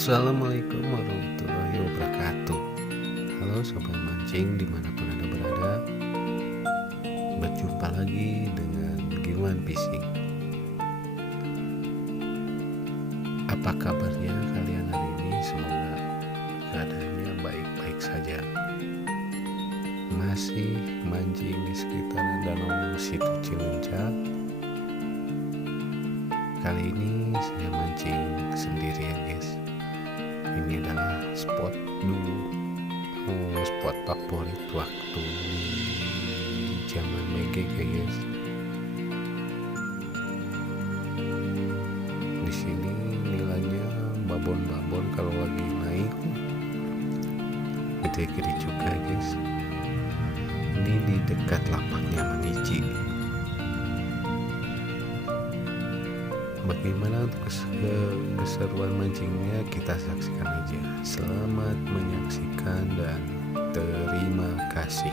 Assalamualaikum warahmatullahi wabarakatuh. Halo sobat mancing dimanapun anda berada. Berjumpa lagi dengan Gilman Fishing. Apa kabarnya kalian hari ini? Semoga keadaannya baik-baik saja. Masih mancing di sekitaran danau situ Cilunca. Kali ini saya mancing sendiri ya guys. Ini adalah spot favorit waktu di zaman BG guys. Di sini nilainya babon-babon kalau lagi naik gede-gede juga guys. Ini di dekat lapaknya Manici. Bagaimana untuk keseruan mancingnya, kita saksikan aja. Selamat menyaksikan dan terima kasih.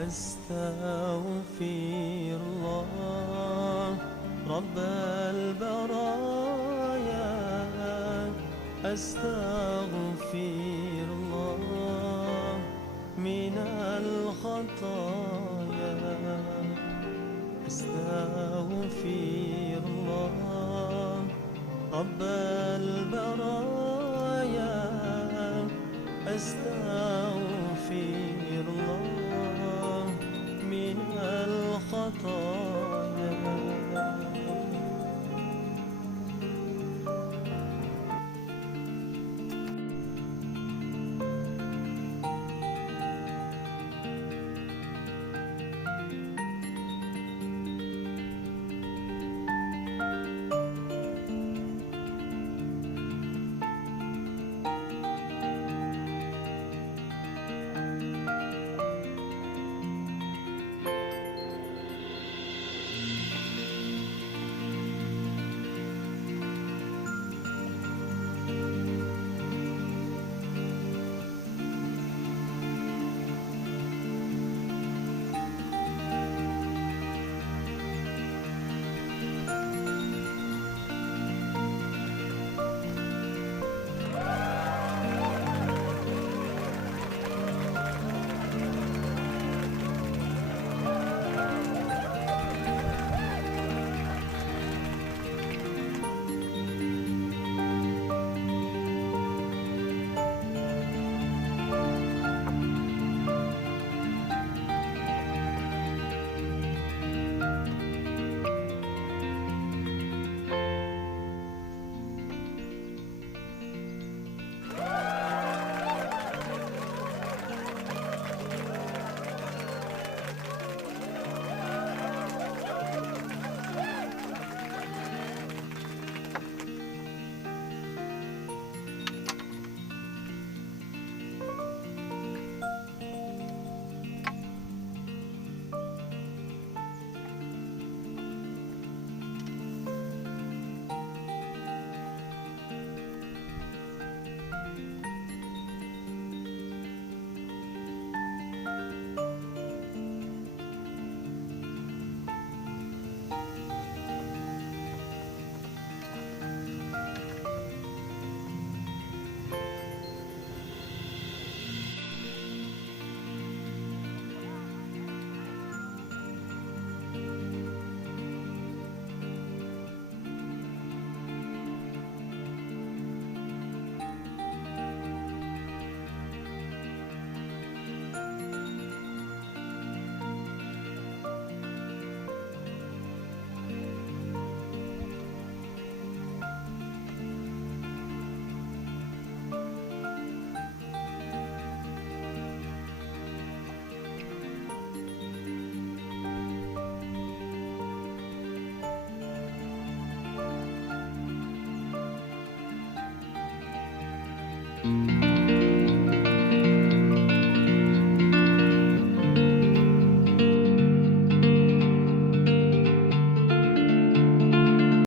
Astaghfirullah Rabbal baraya, astaghfirullah minal khataya, astaghfirullah Rabbal baraya, astaghfirullah minal khataya.